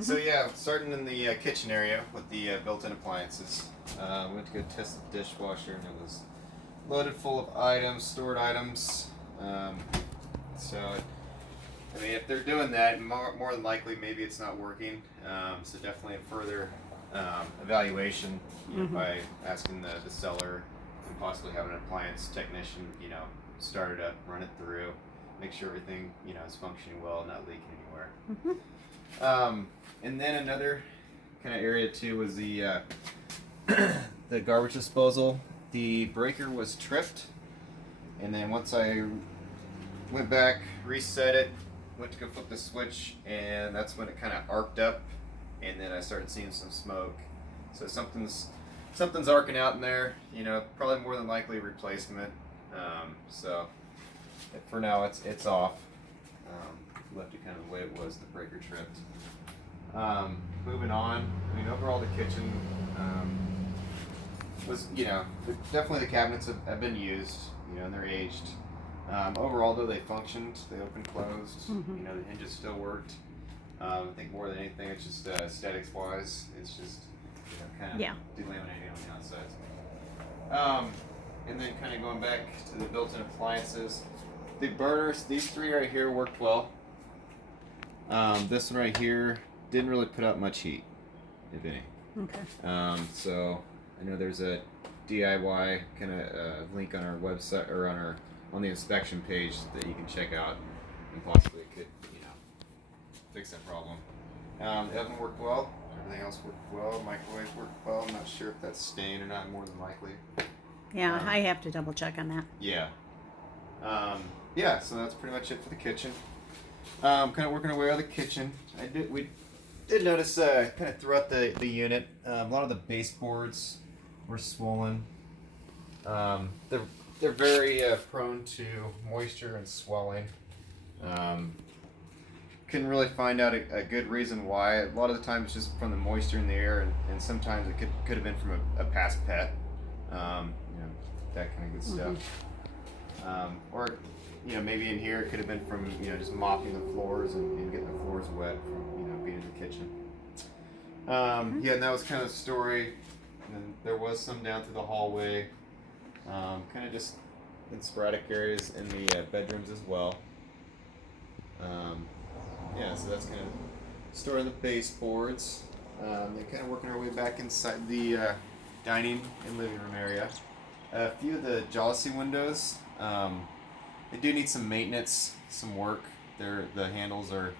So yeah, starting in the kitchen area with the built-in appliances. Went to go test the dishwasher and it was loaded full of items, stored items. So, I mean, if they're doing that, more than likely maybe it's not working. So definitely a further evaluation, you know, by asking the seller and possibly having an appliance technician, you know, start it up, run it through, make sure everything, you know, is functioning well, not leaking anywhere. And then another kind of area too was the the garbage disposal. The breaker was tripped, and then once I went back, reset it, went to go flip the switch, and that's when it kind of arced up, and then I started seeing some smoke. So something's arcing out in there. You know, probably more than likely a replacement. So for now, it's off. Left it kind of the way it was. The breaker tripped. Moving on. I mean, overall, the kitchen was, you know, definitely the cabinets have been used. You know, and they're aged. Overall, though, they functioned. They opened, closed. You know, the hinges still worked. I think more than anything, it's just aesthetics-wise, it's just, you know, kind of delaminating on the outsides. And then kind of going back to the built-in appliances, the burners, these three right here worked well. This one right here didn't really put out much heat, if any. Okay. So I know there's a DIY kind of link on our website or on the inspection page that you can check out, and possibly it could, you know, fix that problem. The oven worked well. Everything else worked well. Microwave worked well. I'm not sure if that's staying or not. More than likely. Yeah, I have to double check on that. Yeah. Yeah. So that's pretty much it for the kitchen. Kind of working our way out of the kitchen. We did notice kind of throughout the unit, a lot of the baseboards were swollen. They're very prone to moisture and swelling. Couldn't really find out a good reason why. A lot of the time it's just from the moisture in the air, and sometimes it could have been from a past pet. You know, that kind of good stuff. Or, you know, maybe in here it could have been from, you know, just mopping the floors and getting the floors wet from, you know, being in the kitchen. Yeah, and that was kind of the story. And then there was some down through the hallway. Kind of just in sporadic areas in the bedrooms as well. Yeah, so that's kind of storing the baseboards. Then kind of working our way back inside the dining and living room area. A few of the jalousie windows, they do need some maintenance, some work. The handles are,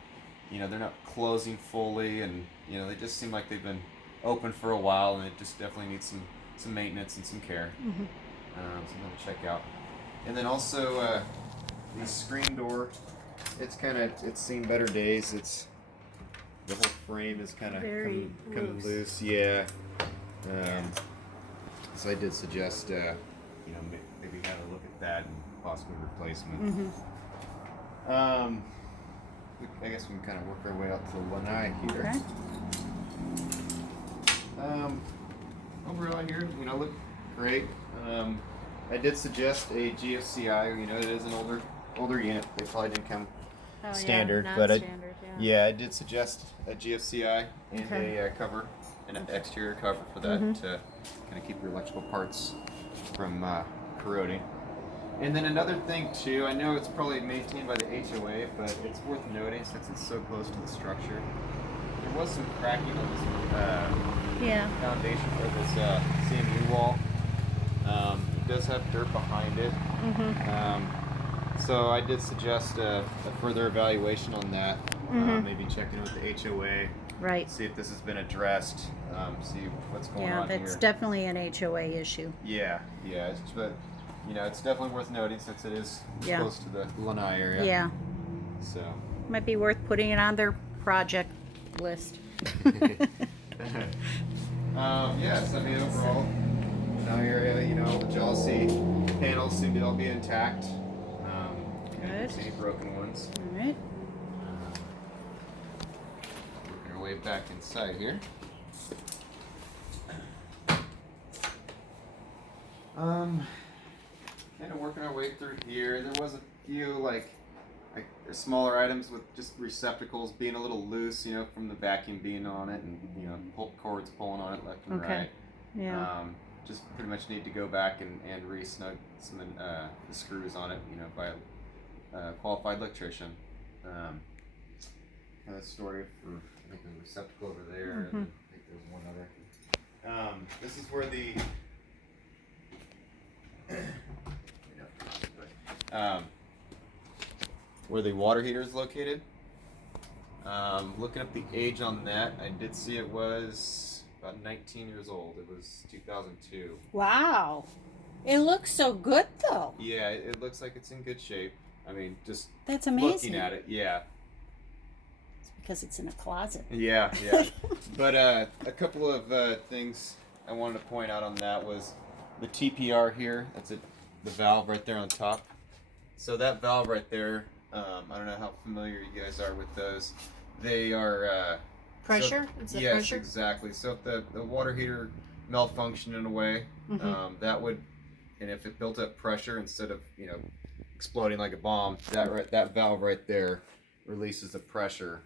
you know, they're not closing fully, and you know they just seem like they've been open for a while, and it just definitely needs some maintenance and some care. Something to check out. And then also the screen door, it's seen better days. It's the whole frame is kind of come loose. Yeah. So I did suggest, you know, maybe have a look at that and possibly replacement. I guess we can kind of work our way out to the lanai here. Okay. Overall here, you know, look great. I did suggest a GFCI. You know, it is an older unit. They probably didn't come standard, but I did suggest a GFCI and a cover, an exterior cover for that to kind of keep your electrical parts from corroding. And then another thing too, I know it's probably maintained by the HOA, but it's worth noting since it's so close to the structure. There was some cracking on this foundation for this CMU wall. It does have dirt behind it. So I did suggest a further evaluation on that. Maybe check in with the HOA. Right. See if this has been addressed. See what's going on here. Yeah, that's definitely an HOA issue. Yeah. But you know, it's definitely worth noting since it is close to the lanai area. Yeah. So. Might be worth putting it on their project list. Yes, I mean overall, lanai area, you know, the jalousie panels seem to all be intact. I didn't see any broken ones. All right. Working our way back inside here. Kind of working our way through here. There was a few, like, They're smaller items with just receptacles being a little loose, you know, from the vacuum being on it, and you know, cords pulling on it left and Okay. right. Yeah. Just pretty much need to go back and re-snug some the screws on it, you know, by a qualified electrician. Kind of story for, I think there's a receptacle over there, and then I think there's one other. This is where the where the water heater is located. Looking up the age on that, I did see it was about 19 years old. It was 2002. Wow. It looks so good though. Yeah, it looks like it's in good shape. I mean, just That's amazing. looking at it, yeah. It's because it's in a closet. Yeah. But a couple of things I wanted to point out on that was the TPR here. That's it, the valve right there on top. So that valve right there, I don't know how familiar you guys are with those. They are Pressure? So, Is it yes, pressure? exactly. So if the water heater malfunctioned in a way, that would, and if it built up pressure instead of, you know, exploding like a bomb, that valve right there releases the pressure.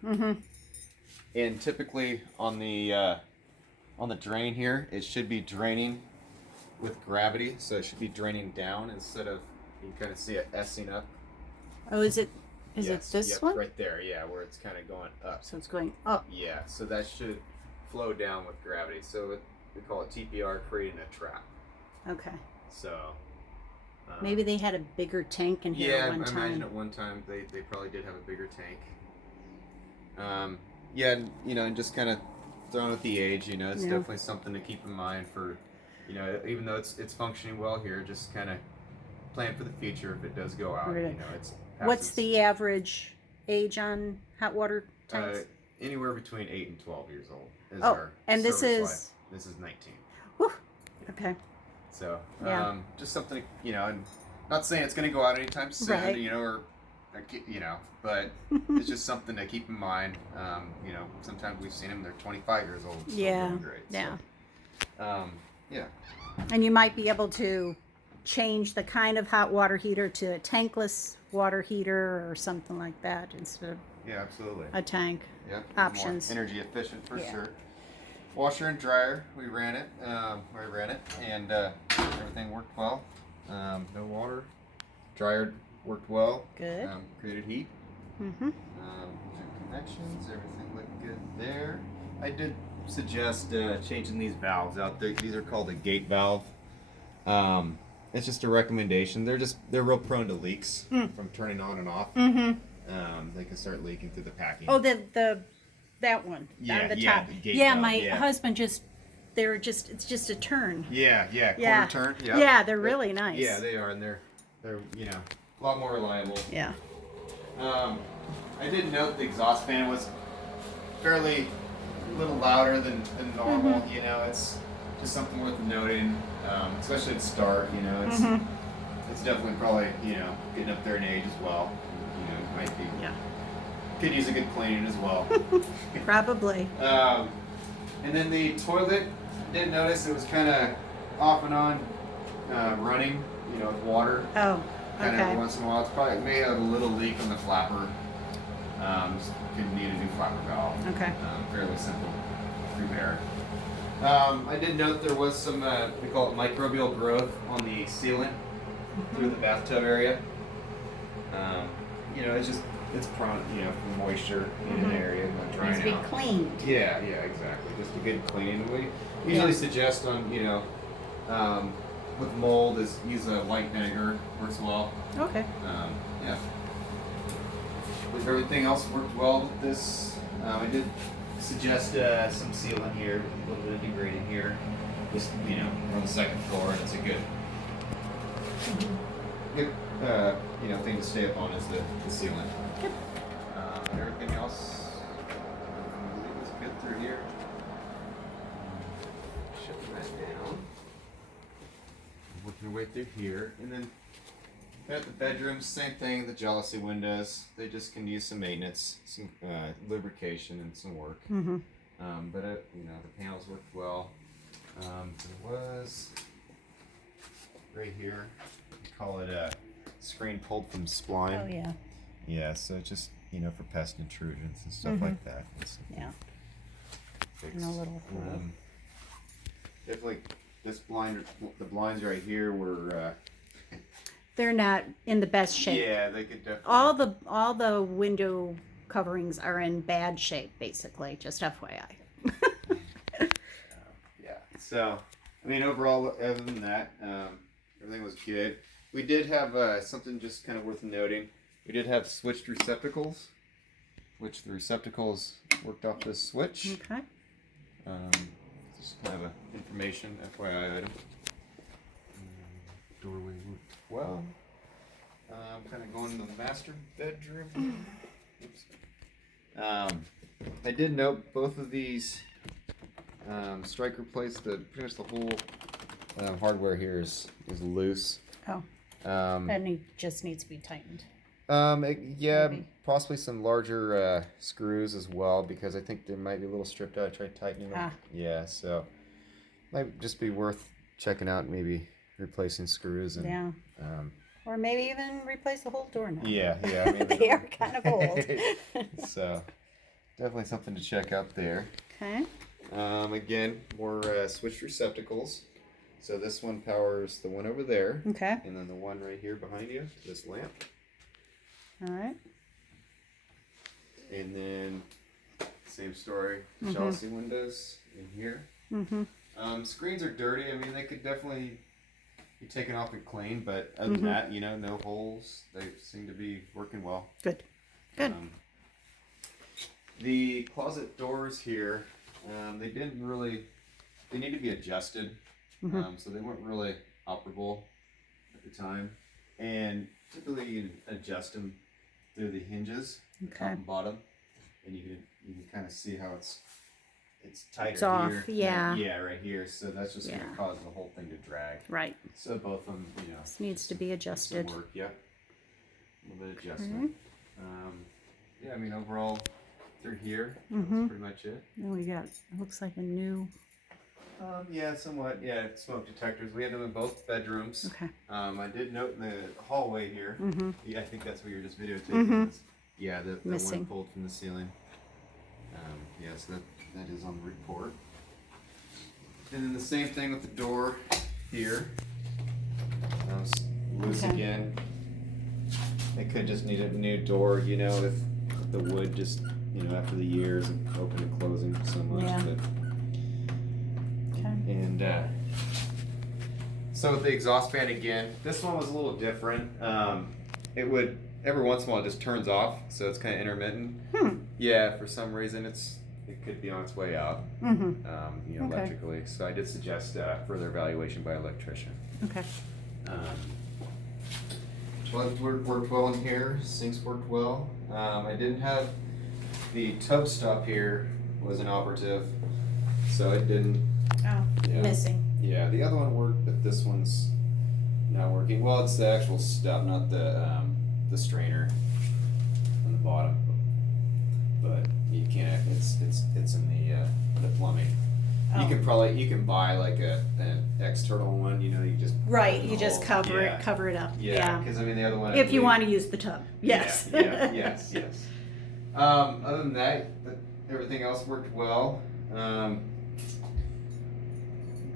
And typically on the drain here, it should be draining with gravity, so it should be draining down instead of, you can kind of see it S-ing up. Oh, is it this Yep, one? right there, yeah, where it's kind of going up. So it's going up. Yeah, so that should flow down with gravity. So we call it TPR, creating a trap. Okay. So Maybe they had a bigger tank in here yeah, at one I time. imagine at one time they probably did have a bigger tank. Yeah, and, you know, and just kind of throwing with the age, you know, it's definitely something to keep in mind for, you know, even though it's functioning well here, just kind of plan for the future if it does go out. Right. You know, What's the average age on hot water tanks? Anywhere between 8 and 12 years old is Oh, our and this service is- life. This is 19. Whew. Okay. So, Yeah. just something, you know, and not saying it's going to go out anytime soon, Right. you know, or, you know, but it's just something to keep in mind. You know, sometimes we've seen them, they're 25 years old. Still Yeah. doing great. Yeah. So, yeah. And you might be able to change the kind of hot water heater to a tankless water heater or something like that instead of Yeah, absolutely. a tank. Yeah. Options. More energy efficient for Yeah. sure. Washer and dryer, we ran it, and everything worked well. No water. Dryer worked well. Good. Created heat. Connections, everything looked good there. I did suggest changing these valves out. These are called a gate valve. It's just a recommendation. They're real prone to leaks from turning on and off. They can start leaking through the packing. Oh, that one on the top. The gate Yeah, valve, my husband it's just a turn. Yeah, Yeah. quarter turn. Yeah, they're really nice. Yeah, they are, and they're you know, a lot more reliable. Yeah. I did note the exhaust fan was fairly a little louder than normal. You know, it's just something worth noting, especially at start. You know, it's definitely probably, you know, getting up there in age as well. You know, it might be. Yeah. Could use a good cleaning as well. Probably. And then the toilet, did notice it was kind of off and on running. You know, with water. Oh. Kind of every Okay. once in a while. It's probably may have a little leak on the flapper. Just could need a new flapper valve. Okay. Fairly simple repair. I did note there was some, we call it microbial growth on the sealant through the bathtub area. You know, it's prone, you know, for moisture in an area, not Needs drying to be out. cleaned. Yeah, exactly. Just a good cleaning. We usually suggest on, you know, with mold is use a light vinegar works well. Okay. Yeah. If everything else worked well with this, I did suggest some sealant here, a little bit of degrading here. Just, you know, on the second floor, and it's a good, you know, thing to stay up on is the sealant. Good. Everything else was good through here. Shutting that down. Working our way through here, and then at the bedrooms, same thing. The jealousy windows, they just can use some maintenance, some lubrication, and some work. But you know, the panels worked well. There was right here, we call it a screen pulled from spline. Oh yeah. Yeah, so just, for pest intrusions and stuff like that. It's Yeah. fixed. And a little hole. Definitely, the blinds right here were, They're not in the best shape. yeah, they could definitely. All the window coverings are in bad shape, basically. Just FYI. Yeah. So, I mean, overall, other than that, everything was good. We did have something just kind of worth noting. We did have switched receptacles, which the receptacles worked off this switch. Okay. Just kind of a information FYI item. Doorway worked well. Kind of going to the master bedroom. Oops. I did note both of these striker plates. Pretty much the whole hardware here is loose. Oh. And just needs to be tightened. Yeah, Maybe. possibly some larger screws as well, because I think they might be a little stripped out. I tried tightening them. Yeah, so might just be worth checking out. Maybe replacing screws and Yeah. Or maybe even replace the whole door now. yeah. Maybe. They are kind of old. So definitely something to check out there. Okay. Again, more switched receptacles. So this one powers the one over there, Okay. and then the one right here behind you, this lamp. All right. And then same story, Chelsea windows in here. Screens are dirty. I mean, they could definitely be taken off and cleaned, but other than that, no holes. They seem to be working well. Good. Good. The closet doors here, they need to be adjusted. So they weren't really operable at the time. And typically you can adjust them through the hinges, top and bottom, and you can kind of see how it's tighter It's off, here. yeah. Yeah, right here. So that's just going to cause the whole thing to drag. Right. So both of them, This needs to be adjusted. some work. Yeah, a little bit of adjustment. Yeah, I mean overall through here, that's pretty much it. And we got, it looks like a new. Yeah, somewhat. Yeah, smoke detectors. We had them in both bedrooms. Okay. I did note in the hallway here. Yeah, I think that's what you were just videotaping. Yeah, the one Missing. pulled from the ceiling. Yes, that is on the report. And then the same thing with the door here. Loose again. It could just need a new door, if the wood just, after the years of opening and closing so much. Yeah. But, Okay. and so with the exhaust fan again, this one was a little different. It would every once in a while it just turns off, so it's kind of intermittent. Yeah, for some reason it could be on its way out. Electrically. So I did suggest further evaluation by an electrician. Okay. Plugs worked well in here. Sinks worked well. I didn't have the tub stop here was inoperative, so it didn't. Oh, Yeah. missing. Yeah, the other one worked, but this one's not working. Well, it's the actual stop, not the strainer on the bottom. But you can't. It's in the plumbing. Oh. You can buy like an external one. You just Right. put in You the just hole. cover it up. Yeah, because I mean the other one. I If you believe- want to use the tub. Yes. Yes. Other than that, everything else worked well.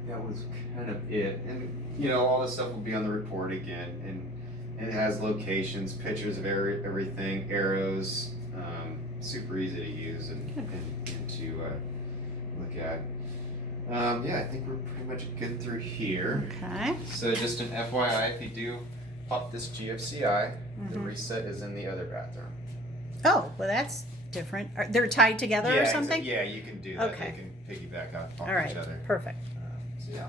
That was kind of it, and all this stuff will be on the report again, and it has locations, pictures of everything, arrows, super easy to use and to look at. Yeah, I think we're pretty much good through here. Okay. So just an FYI, if you do pop this GFCI, the reset is in the other bathroom. Oh, well, that's different. They're tied together or something? Yeah, you can do that. Okay. They can piggyback off All right. each other. Perfect. So yeah.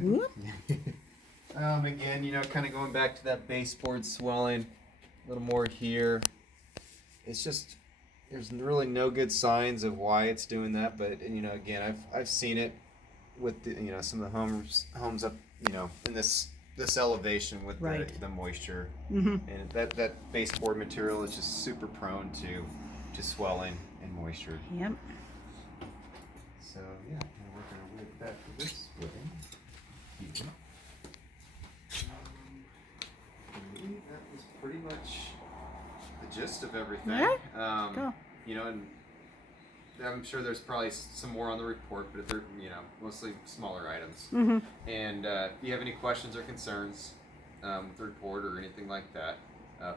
Whoop. Again, kind of going back to that baseboard swelling, a little more here. It's just there's really no good signs of why it's doing that, but again, I've seen it with the some of the homes up in this elevation with Right. the moisture, and that baseboard material is just super prone to swelling and moisture. Yep. So yeah, kind of working our way back to this building. that was pretty much the gist of everything. Alright. Cool. You know, and I'm sure there's probably some more on the report, but they're, you know, mostly smaller items. Mm-hmm. And if you have any questions or concerns with the report or anything like that,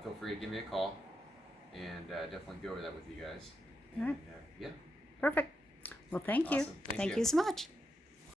feel free to give me a call, and definitely go over that with you guys. And, Alright. yeah. Perfect. Well, thank you. Awesome. Thank Thank you. you so much.